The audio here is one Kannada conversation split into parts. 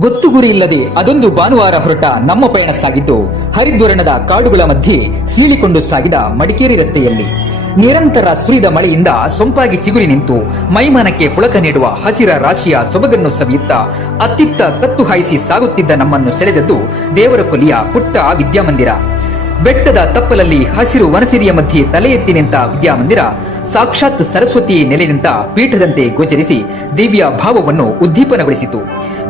ಗೊತ್ತು ಗುರಿ ಇಲ್ಲದೆ ಅದೊಂದು ಭಾನುವಾರ ಹೊರಟ ನಮ್ಮ ಪಯಣ ಸಾಗಿದ್ದು ಹರಿದ್ವರ್ಣದ ಕಾಡುಗಳ ಮಧ್ಯೆ ಸೀಳಿಕೊಂಡು ಸಾಗಿದ ಮಡಿಕೇರಿ ರಸ್ತೆಯಲ್ಲಿ. ನಿರಂತರ ಸುರಿದ ಮಳೆಯಿಂದ ಸೊಂಪಾಗಿ ಚಿಗುರಿ ನಿಂತು ಮೈಮಾನಕ್ಕೆ ಪುಳಕ ನೀಡುವ ಹಸಿರ ರಾಶಿಯ ಸೊಬಗನ್ನು ಸವಿಯುತ್ತಾ ಅತ್ತಿತ್ತ ಕತ್ತು ಹಾಯಿಸಿ ಸಾಗುತ್ತಿದ್ದ ನಮ್ಮನ್ನು ಸೆಳೆದದ್ದು ದೇವರಕೊಲ್ಲಿಯ ಪುಟ್ಟ ವಿದ್ಯಾಮಂದಿರ. ಬೆಟ್ಟದ ತಪ್ಪಲಲ್ಲಿ ಹಸಿರು ವನಸಿರಿಯ ಮಧ್ಯೆ ತಲೆ ಎತ್ತಿ ನಿಂತ ವಿದ್ಯಾಮಂದಿರ ಸಾಕ್ಷಾತ್ ಸರಸ್ವತಿ ನೆಲೆ ನಿಂತ ಪೀಠದಂತೆ ಗೋಚರಿಸಿ ದಿವ್ಯ ಭಾವವನ್ನು ಉದ್ದೀಪನಗೊಳಿಸಿತು.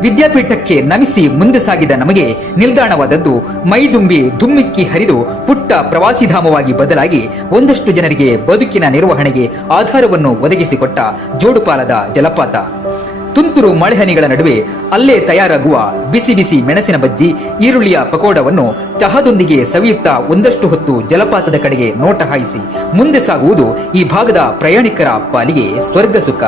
ವಿದ್ಯಾಪೀಠಕ್ಕೆ ನಮಿಸಿ ಮುಂದೆ ಸಾಗಿದ ನಮಗೆ ನಿಲ್ದಾಣವಾದದ್ದು ಮೈದುಂಬಿ ದುಮ್ಮಿಕ್ಕಿ ಹರಿದು ಪುಟ್ಟ ಪ್ರವಾಸಿಧಾಮವಾಗಿ ಬದಲಾಗಿ ಒಂದಷ್ಟು ಜನರಿಗೆ ಬದುಕಿನ ನಿರ್ವಹಣೆಗೆ ಆಧಾರವನ್ನು ಒದಗಿಸಿಕೊಟ್ಟ ಜೋಡುಪಾಲದ ಜಲಪಾತ. ತುಂತುರು ಮಳೆಹನಿಗಳ ನಡುವೆ ಅಲ್ಲೇ ತಯಾರಾಗುವ ಬಿಸಿ ಬಿಸಿ ಮೆಣಸಿನ ಬಜ್ಜಿ, ಈರುಳ್ಳಿಯ ಪಕೋಡವನ್ನು ಚಹಾದೊಂದಿಗೆ ಸವಿಯುತ್ತಾ ಒಂದಷ್ಟು ಹೊತ್ತು ಜಲಪಾತದ ಕಡೆಗೆ ನೋಟ ಹಾಯಿಸಿ ಮುಂದೆ ಸಾಗುವುದು ಈ ಭಾಗದ ಪ್ರಯಾಣಿಕರ ಪಾಲಿಗೆ ಸ್ವರ್ಗ ಸುಖ.